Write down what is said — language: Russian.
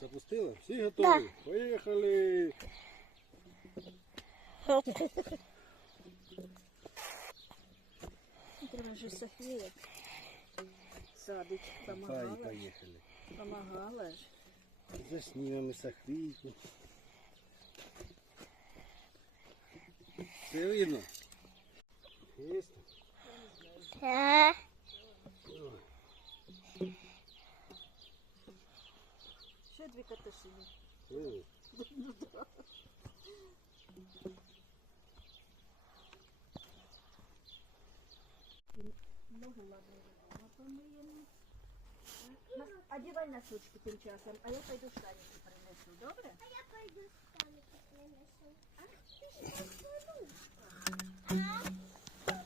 Запустила? Всі готові? Поїхали! Треба же Софія садить, Та і помагала. поїхали. Помагала ж. Заснімемо Софійку. Все видно? Есть? Да. Ще дві каташини. Видно? Ногу ладно дома помиємо. Одівай носочки тим часом, а я пойду штаники принесу, добре? А я пойду стану принесу. А ты что стану? А? Стану.